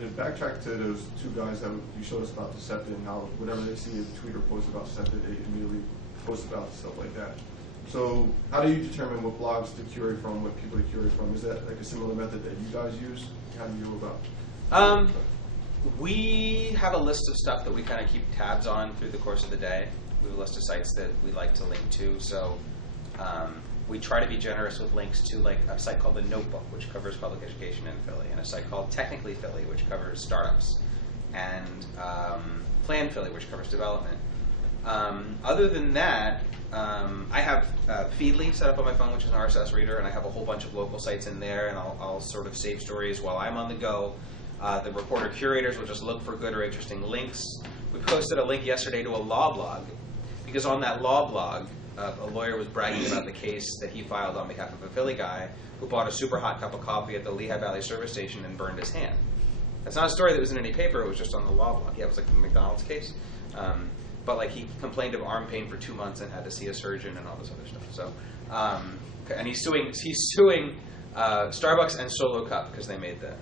And backtrack to those two guys that you showed us about Decepted and how whenever they see a tweet or post about Decepted, they immediately post about stuff like that. So how do you determine what blogs to curate from, what people to curate from? Is that like a similar method that you guys use? How do you go about? We have a list of stuff that we kind of keep tabs on through the course of the day. We have a list of sites that we like to link to. So we try to be generous with links to like a site called The Notebook, which covers public education in Philly, and a site called Technically Philly, which covers startups, and Plan Philly, which covers development. Other than that, I have Feedly set up on my phone, which is an RSS reader, and I have a whole bunch of local sites in there, and I'll sort of save stories while I'm on the go. The reporter curators will just look for good or interesting links. We posted a link yesterday to a law blog, because on that law blog, a lawyer was bragging about the case that he filed on behalf of a Philly guy who bought a super hot cup of coffee at the Lehigh Valley service station and burned his hand. That's not a story that was in any paper, it was just on the law blog. Yeah, it was like the McDonald's case. But like he complained of arm pain for 2 months and had to see a surgeon and all this other stuff. So, and he's suing Starbucks and Solo Cup because they made the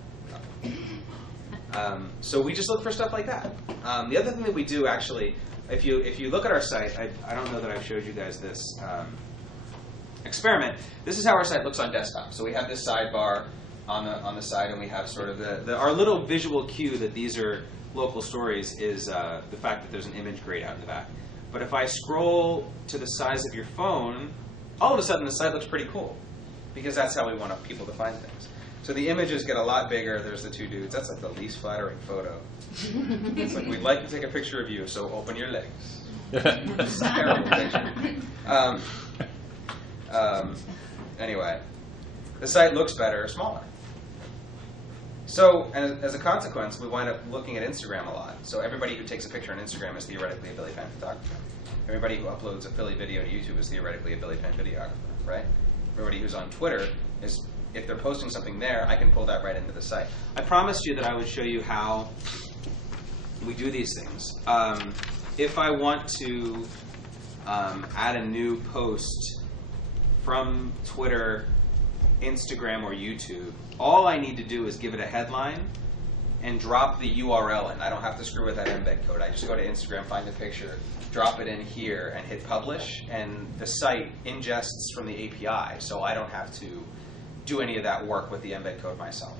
cup. So we just look for stuff like that. The other thing that we do actually, if you look at our site, I don't know that I've showed you guys this experiment. This is how our site looks on desktop. So we have this sidebar on the side, and we have sort of our little visual cue that these are local stories is the fact that there's an image grayed out in the back. But if I scroll to the size of your phone, all of a sudden the site looks pretty cool, because that's how we want people to find things. So the images get a lot bigger. There's the two dudes. That's like the least flattering photo. It's like, we'd like to take a picture of you, so open your legs. It's a terrible picture. Anyway, the site looks better, smaller. So, and as a consequence, we wind up looking at Instagram a lot. So everybody who takes a picture on Instagram is theoretically a Billy Penn photographer. Everybody who uploads a Philly video to YouTube is theoretically a Billy Penn videographer, right? Everybody who's on Twitter is, if they're posting something there, I can pull that right into the site. I promised you that I would show you how we do these things. If I want to add a new post from Twitter, Instagram, or YouTube, all I need to do is give it a headline and drop the URL in. I don't have to screw with that embed code. I just go to Instagram, find a picture, drop it in here, and hit publish, and the site ingests from the API, so I don't have to do any of that work with the embed code myself.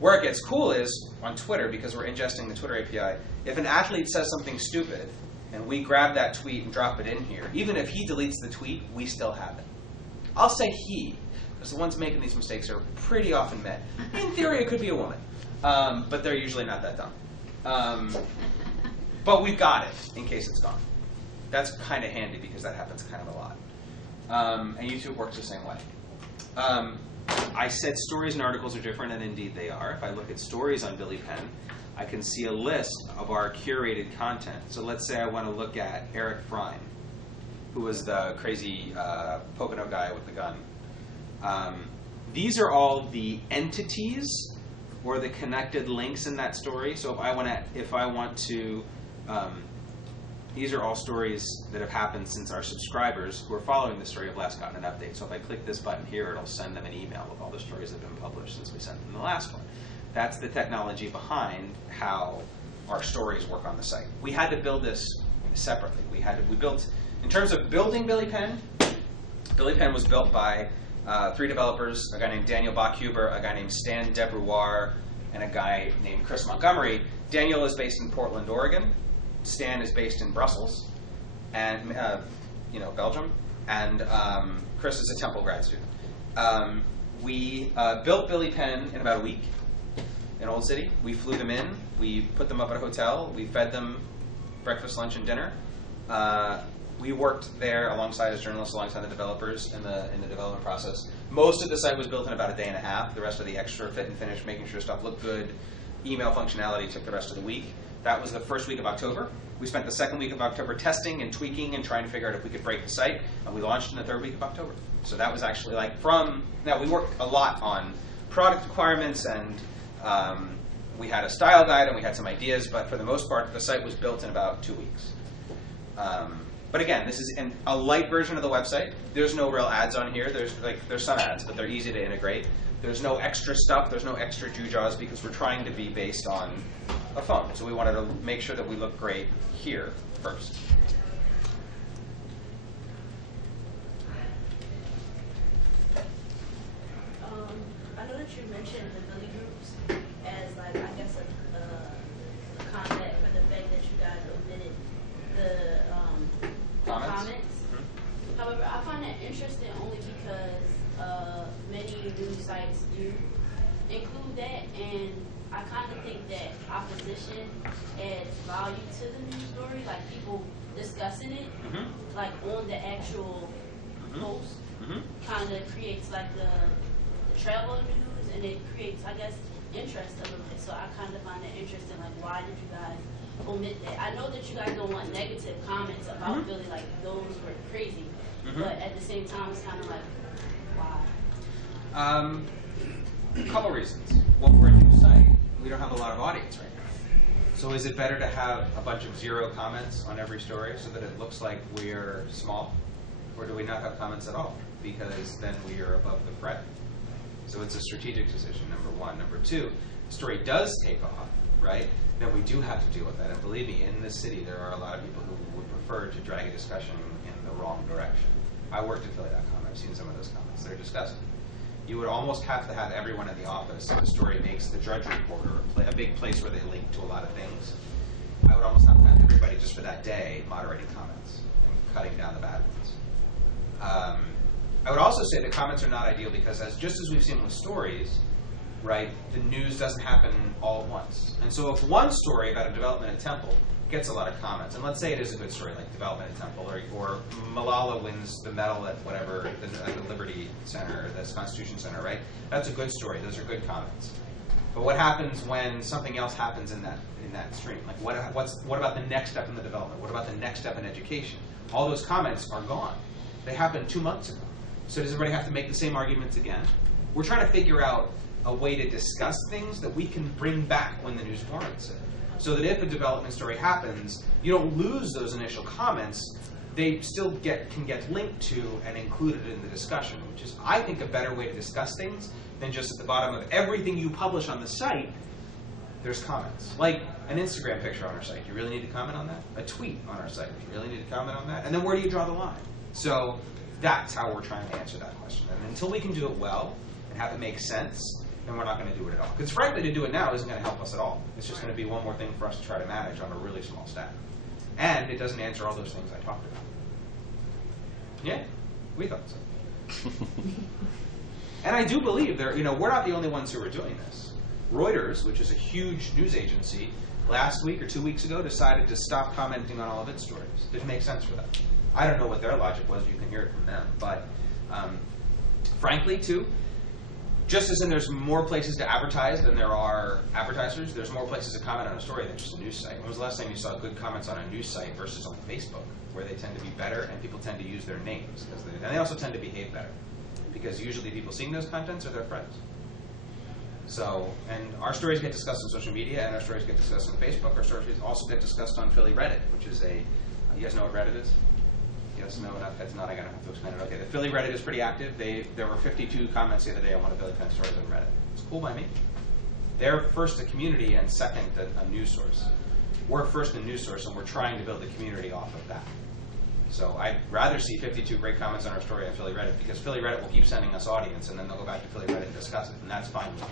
Where it gets cool is on Twitter, because we're ingesting the Twitter API. If an athlete says something stupid, and we grab that tweet and drop it in here, even if he deletes the tweet, we still have it. I'll say he, because the ones making these mistakes are pretty often men. In theory, it could be a woman, but they're usually not that dumb. But we've got it in case it's gone. That's kind of handy because that happens kind of a lot. And YouTube works the same way. I said stories and articles are different, and indeed they are. If I look at stories on Billy Penn, I can see a list of our curated content. So let's say I want to look at Eric Frine, who was the crazy Pocono guy with the gun. These are all the entities or the connected links in that story. So if I want to, these are all stories that have happened since our subscribers who are following the story have last gotten an update. So if I click this button here, it'll send them an email with all the stories that have been published since we sent them the last one. That's the technology behind how our stories work on the site. We had to build this separately. We built, in terms of building Billy Penn was built by 3 developers, a guy named Daniel Bachhuber, a guy named Stan Debrouar, and a guy named Chris Montgomery. Daniel is based in Portland, Oregon. Stan is based in Brussels, and Belgium, and Chris is a Temple grad student. We built Billy Penn in about a week in Old City. We flew them in, we put them up at a hotel, we fed them breakfast, lunch, and dinner. We worked there alongside as journalists, alongside the developers in the development process. Most of the site was built in about a day and a half. The rest of the extra fit and finish, making sure stuff looked good, email functionality took the rest of the week. That was the first week of October. We spent the second week of October testing and tweaking and trying to figure out if we could break the site, and we launched in the third week of October. So that was actually now we worked a lot on product requirements, and we had a style guide and we had some ideas, but for the most part, the site was built in about 2 weeks. But again, this is a light version of the website. There's no real ads on here. There's some ads, but they're easy to integrate. There's no extra stuff. There's no extra jujars because we're trying to be based on a phone. So we wanted to make sure that we look great here first. I know that you mentioned the Billy groups as, like, I guess a comment for the fact that you guys omitted the comments. Mm-hmm. However, I find that interesting only because many news sites do include that, and I kind of think that opposition adds value to the news story, like people discussing it, like on the actual post, kind of creates like the trail of the news, and it creates, I guess, interest a little bit. So I kind of find that interesting. Like, why did you guys omit that? I know that you guys don't want negative comments about Philly, like those were crazy, but at the same time, it's kind of like, why? A couple reasons. Well, we're a new site. We don't have a lot of audience right now. So is it better to have a bunch of 0 comments on every story so that it looks like we're small? Or do we not have comments at all? Because then we are above the fray. So it's a strategic decision, number one. Number two, the story does take off, right? Then we do have to deal with that. And believe me, in this city, there are a lot of people who would prefer to drag a discussion in the wrong direction. I worked at Philly.com. I've seen some of those comments. They're disgusting. You would almost have to have everyone in the office, so the story makes the Drudge Reporter a big place where they link to a lot of things. I would almost have to have everybody just for that day moderating comments and cutting down the bad ones. I would also say the comments are not ideal because, just as we've seen with stories, right, the news doesn't happen all at once. And so if one story about a development at Temple gets a lot of comments, and let's say it is a good story, like development at Temple, or Malala wins the medal at whatever, at the Liberty Center, the Constitution Center, right? That's a good story. Those are good comments. But what happens when something else happens in that stream? Like what about the next step in the development? What about the next step in education? All those comments are gone. They happened 2 months ago. So does everybody have to make the same arguments again? We're trying to figure out a way to discuss things that we can bring back when the news warrants it. So that if a development story happens, you don't lose those initial comments. They still can get linked to and included in the discussion, which is, I think, a better way to discuss things than just at the bottom of everything you publish on the site, there's comments. Like an Instagram picture on our site. Do you really need to comment on that? A tweet on our site. Do you really need to comment on that? And then where do you draw the line? So that's how we're trying to answer that question. And until we can do it well and have it make sense, then we're not going to do it at all. Because frankly, to do it now isn't going to help us at all. It's just going to be one more thing for us to try to manage on a really small staff. And it doesn't answer all those things I talked about. Yeah, we thought so. And I do believe we're not the only ones who are doing this. Reuters, which is a huge news agency, last week or 2 weeks ago decided to stop commenting on all of its stories. Didn't make sense for them. I don't know what their logic was. You can hear it from them. But frankly, too, just as in there's more places to advertise than there are advertisers, there's more places to comment on a story than just a news site. When was the last time you saw good comments on a news site versus on Facebook, where they tend to be better and people tend to use their names? And they also tend to behave better, because usually people seeing those contents are their friends. So, and our stories get discussed on social media, and our stories get discussed on Facebook. Our stories also get discussed on Philly Reddit, which is you guys know what Reddit is? Yes, no, that's not. I'm going to have to explain it. Okay, the Philly Reddit is pretty active. There were 52 comments the other day on one of Philly Penn stories on Reddit. It's cool by me. They're first a community and second a news source. We're first a news source, and we're trying to build a community off of that. So I'd rather see 52 great comments on our story on Philly Reddit, because Philly Reddit will keep sending us audience, and then they'll go back to Philly Reddit and discuss it, and that's fine with me.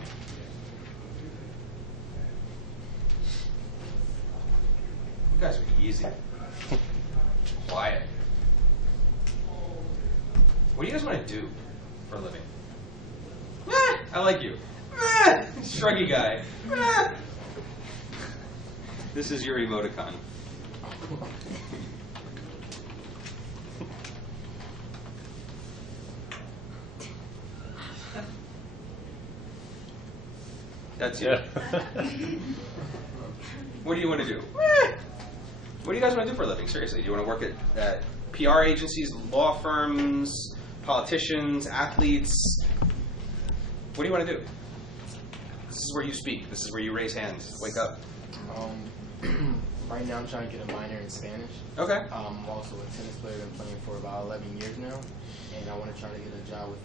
You guys are easy. Quiet. What do you guys want to do for a living? I like you. Shruggy guy. This is your emoticon. That's you. What do you want to do? What do you guys want to do for a living? Seriously, do you want to work at PR agencies, law firms, politicians, athletes? What do you want to do? This is where you speak. This is where you raise hands. Wake up. Right now I'm trying to get a minor in Spanish. Okay. I'm also a tennis player. I've been playing for about 11 years now. And I want to try to get a job with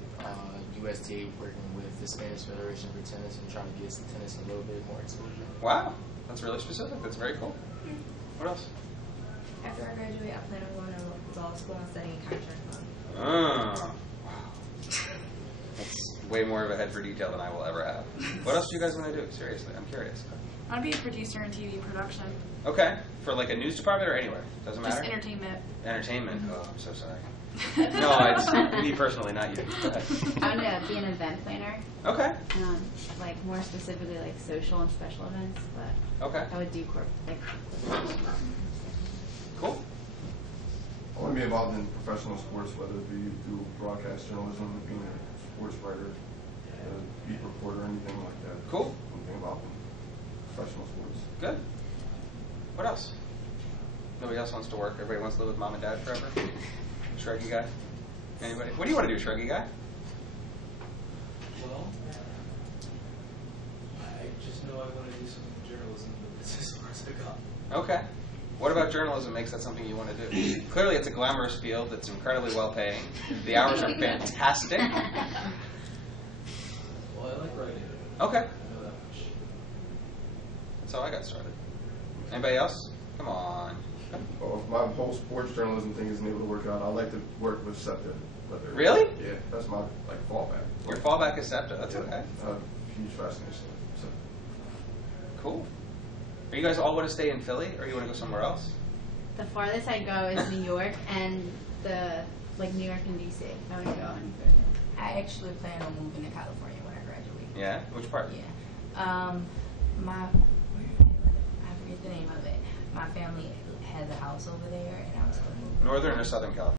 USTA, working with the Spanish Federation for tennis and trying to get tennis a little bit more exposure. Wow. That's really specific. That's very cool. What else? After I graduate, I plan on going to law school and studying contract law. Oh. Wow. That's way more of a head for detail than I will ever have. What else do you guys want to do? Seriously, I'm curious. I want to be a producer in TV production. Okay. For like a news department or anywhere? Doesn't matter? Just entertainment. Entertainment. Oh, I'm so sorry. No, I just, me personally, not you. Go ahead. I want to be an event planner, Okay. like more specifically like social and special events, but Okay. I would do like. Cool. I want to be involved in professional sports, whether it be through broadcast journalism, being a sports writer, beat reporter, anything like that. Cool. Anything involved in professional sports. Good. What else? Nobody else wants to work. Everybody wants to live with mom and dad forever. Shruggy guy. Anybody? What do you want to do, Shruggy guy? Well, I just know I want to do some journalism, but that's as far as I got. Okay. What about journalism makes that something you want to do? Clearly, it's a glamorous field that's incredibly well paying. The hours are fantastic. Well, I like writing. Okay. I know that much. That's how I got started. Anybody else? Come on. Well, if my whole sports journalism thing isn't able to work out, I'd like to work with SEPTA. Really? Yeah, that's my fallback. Your fallback is SEPTA. That's okay. I have huge fascination. So. Cool. Are you guys all want to stay in Philly, or you want to go somewhere else? The farthest I go is New York and New York and DC. I wouldn't go any further. I actually plan on moving to California when I graduate. Yeah? Which part? Yeah. I forget the name of it. My family has a house over there, and I was going to move. Northern or Southern California?